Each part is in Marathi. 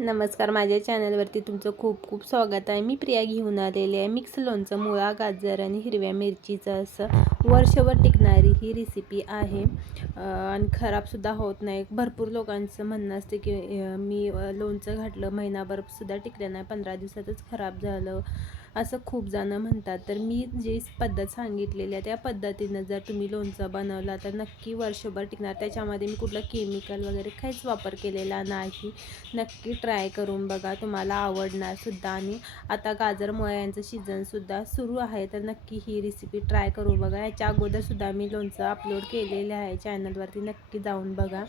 नमस्कार माझ्या चॅनलवरती तुमचं खूप खूप स्वागत आहे. मी प्रिया घेऊन आलेले आहे. मिक्स लोणचं मुळा गाजर आणि हिरव्या मिरचीचं असं वर्षभर टिकणारी ही रेसिपी आहे. आणि खराबसुद्धा होत नाही. भरपूर लोकांचं म्हणणं असते की मी लोणचं घातलं महिनाभरसुद्धा टिकलं नाही. पंधरा दिवसातच खराब झालं. असं खूप जणं म्हणतात. तर मी जी पद्धत सांगितलेली आहे त्या पद्धतीनं जर तुम्ही लोणचं बनवला तर नक्की वर्षभर टिकणार. त्याच्यामध्ये मी कुठलं केमिकल वगैरे काहीच वापर केलेला नाही. नक्की ट्राय करून बघा तुम्हाला आवडणारसुद्धा आणि आता गाजर मुळ्यांचं सीझनसुद्धा सुरू आहे तर नक्की ही रेसिपी ट्राय करून बघा. याच्या अगोदरसुद्धा मी लोणचं अपलोड केलेलं आहे चॅनलवरती नक्की जाऊन बघा.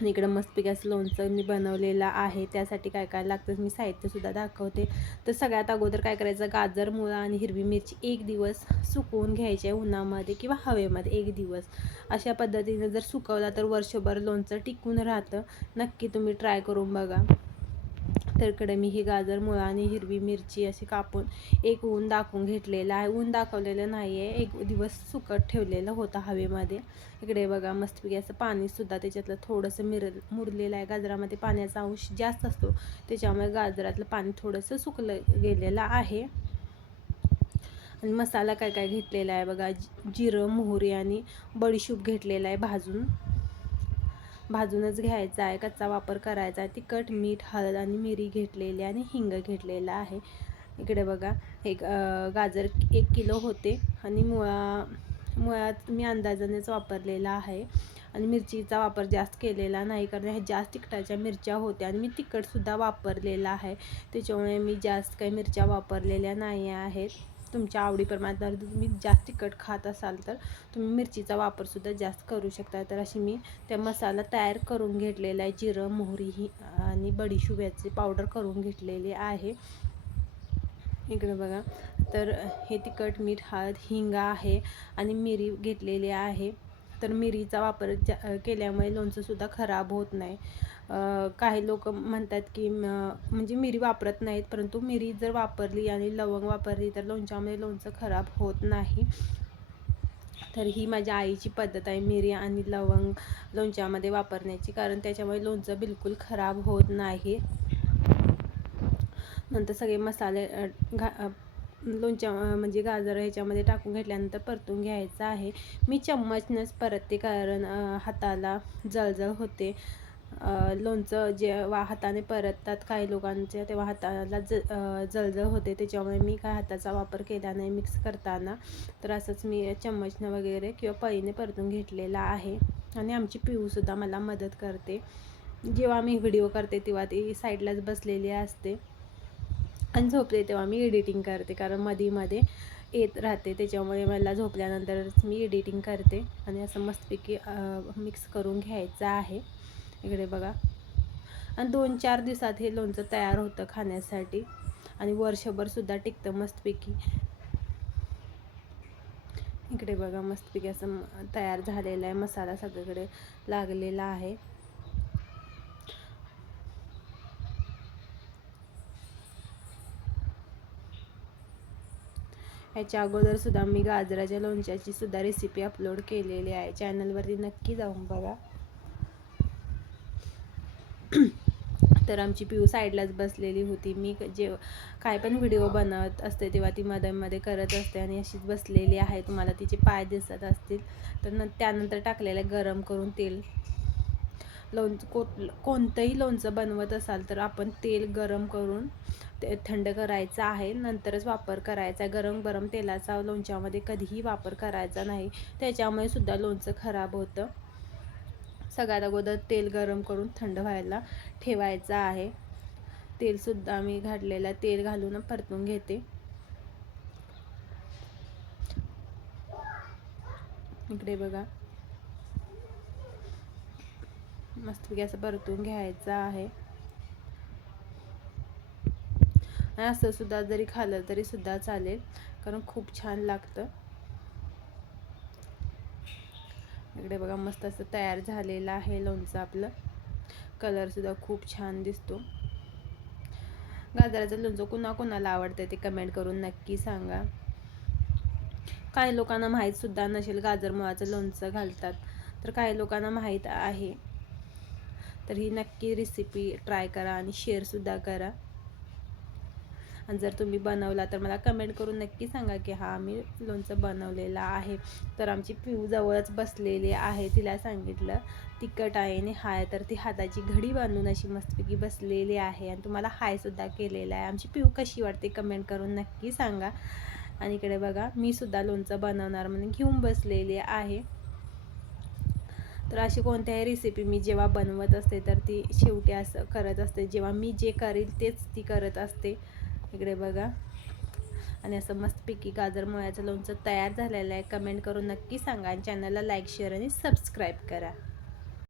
आणि इकडं मस्तपैकी असं लोणचं मी बनवलेलं आहे. त्यासाठी काय काय लागतं मी साहित्यसुद्धा दाखवते. तर सगळ्यात अगोदर काय करायचं? गाजर मुळा आणि हिरवी मिरची एक दिवस सुकवून घ्यायचे उन्हामध्ये किंवा हवेमध्ये एक दिवस. अशा पद्धतीने जर सुकवला तर वर्षभर लोणचं टिकून राहतं. नक्की तुम्ही ट्राय करून बघा. तर इकडे मी ही गाजर मुळा आणि हिरवी मिरची अशी कापून एक ऊन दाखवून घेतलेलं आहे. ऊन दाखवलेलं नाही आहे एक दिवस सुकट ठेवलेलं होतं हवेमध्ये. इकडे बघा मस्तपैकी असं पाणीसुद्धा त्याच्यातलं थोडंसं मिर मुरलेलं आहे. गाजरामध्ये पाण्याचा अंश जास्त असतो. त्याच्यामुळे गाजरातलं पाणी थोडंसं सुकलं गेलेलं आहे. आणि मसाला काय काय घेतलेला आहे? बघा जिरं मोहरी आणि बडीशूप घेतलेला आहे भाजून. भाजूनच घ्यायचा आहे कच्चा वापर करायचा आहे. तिखट मीठ हळद आणि मिरी घेतलेली आणि हिंग घेतलेला आहे. इकडे बघा एक गाजर एक किलो होते आणि मुळा मुळात मी अंदाजानेच वापरलेला आहे. आणि मिरचीचा वापर जास्त केलेला नाही कारण ह्या जास्त तिखटाच्या मिरच्या होत्या आणि मी तिखटसुद्धा वापरलेला आहे. त्याच्यामुळे मी जास्त काही मिरच्या वापरलेल्या नाही आहेत. तुमच्या आवडीप्रमाणे जर तुम्ही जास्त तिखट खात असाल तर तुम्ही मिरचीचा वापरसुद्धा जास्त करू शकता. तर अशी मी त्या मसाला तयार करून घेतलेला आहे. जिरं मोहरी ही आणि बडीशोप पावडर करून घेतलेली आहे. इकडे बघा. तर हे तिखट मीठ हळद हिंगा आहे आणि मिरी घेतलेली आहे. तर मिरीचा वापर जा केल्यामुळे लोणचंसुद्धा खराब होत नाही. काही लोक म्हणतात की म- म्हणजे मिरी वापरत नाहीत परंतु मिरी जर वापरली आणि लवंग वापरली तर लोणच्यामध्ये लोणचं खराब होत नाही. तर ही माझ्या आईची पद्धत आहे मिरी आणि लवंग लोणच्यामध्ये वापरण्याची कारण त्याच्यामुळे लोणचं बिलकुल खराब होत नाही. नंतर सगळे मसाले घा लोणच्या म्हणजे गाजर ह्याच्यामध्ये टाकून घेतल्यानंतर परतून घ्यायचं आहे. मी चम्मचनंच परतते कारण हाताला जळजळ होते. लोणचं जेव्हा हाताने परततात काही लोकांच्या तेव्हा हाताला ज जळजळ होते. त्याच्यामुळे मी काय हाताचा वापर केला नाही मिक्स करताना. तर असंच मी चम्मचनं वगैरे किंवा पळीने परतून घेतलेला आहे. आणि आमची पिऊसुद्धा मला मदत करते. जेव्हा मी व्हिडिओ करते तेव्हा ती साईडलाच बसलेली असते. आणि झोपते तेव्हा मी एडिटिंग करते कारण मध्ये मध्ये येत राहते. त्याच्यामुळे मला झोपल्यानंतरच मी एडिटिंग करते आणि असं मस्तपैकी मिक्स करून घ्यायचं आहे. इकडे बघा. आणि दोन चार दिवसात हे लोणचं तयार होतं खाण्यासाठी. आणि वर्षभरसुद्धा टिकतं मस्तपैकी. इकडे बघा मस्तपैकी असं तयार झालेलं आहे. मसाला सगळीकडे लागलेला आहे. ह्याच्या अगोदरसुद्धा मी गाजराच्या लोणच्याची सुद्धा रेसिपी अपलोड केलेली आहे. चॅनलवरती नक्की जाऊन बघा. तर आमची पिऊ साईडलाच बसलेली होती. मी क- जे काय पण व्हिडिओ बनवत असते तेव्हा ती मध्ये मध्ये करत असते आणि अशीच बसलेली आहे. तुम्हाला तिचे पाय दिसत असतील. तर न त्यानंतर टाकलेलं गरम करून तेल. लोणचं को कोणतंही लोणचं बनवत असाल तर आपण तेल गरम करून ते थंड करायचं आहे. नंतरच वापर करायचा आहे. गरम गरम तेलाचा लोणच्यामध्ये कधीही वापर करायचा नाही. त्याच्यामुळे सुद्धा लोणचं खराब होतं. सगळ्यात अगोदर तेल गरम करून थंड व्हायला ठेवायचं आहे. तेलसुद्धा मी घातलेलं तेल घालून परतून घेते. इकडे बघा. मस्तपैकी असं परतून घ्यायचं आहे. आणि असं सुद्धा जरी खाल्लं तरी सुद्धा चालेल कारण खूप छान लागतं. इकडे बघा मस्त असं तयार झालेलं आहे लोणचं आपलं. कलरसुद्धा खूप छान दिसतो. गाजराचं लोणचं कुणा कुणाला आवडतं ते कमेंट करून नक्की सांगा. काही लोकांना माहीत सुद्धा नसेल गाजर मुळाचं लोणचं घालतात तर काही लोकांना माहीत आहे. तर ही नक्की रेसिपी ट्राय करा आणि शेअरसुद्धा करा. आणि जर तुम्ही बनवला तर मला कमेंट करून नक्की सांगा की हा आम्ही लोणचं बनवलेलं आहे. तर आमची पिऊ जवळच बसलेली आहे तिला सांगितलं तिखट आहे आणि हाय. तर ती हाताची घडी बांधून अशी मस्तपैकी बसलेली आहे आणि तुम्हाला हायसुद्धा केलेला आहे. आमची पिऊ कशी वाटते कमेंट करून नक्की सांगा. आणि इकडे बघा मी सुद्धा लोणचं बनवणार म्हणून घेऊन बसलेली आहे. तर अशी कोणत्याही रेसिपी मी जेव्हा बनवत असते तर ती शेवटी असं करत असते. जेव्हा मी जे करेल तेच ती करत असते. इकडे बघा. आणि असं मस्तपैकी गाजर मुळ्याचं लोणचं तयार झालेलं आहे. कमेंट करून नक्की सांगा आणि चॅनलला लाईक शेअर आणि सबस्क्राईब करा.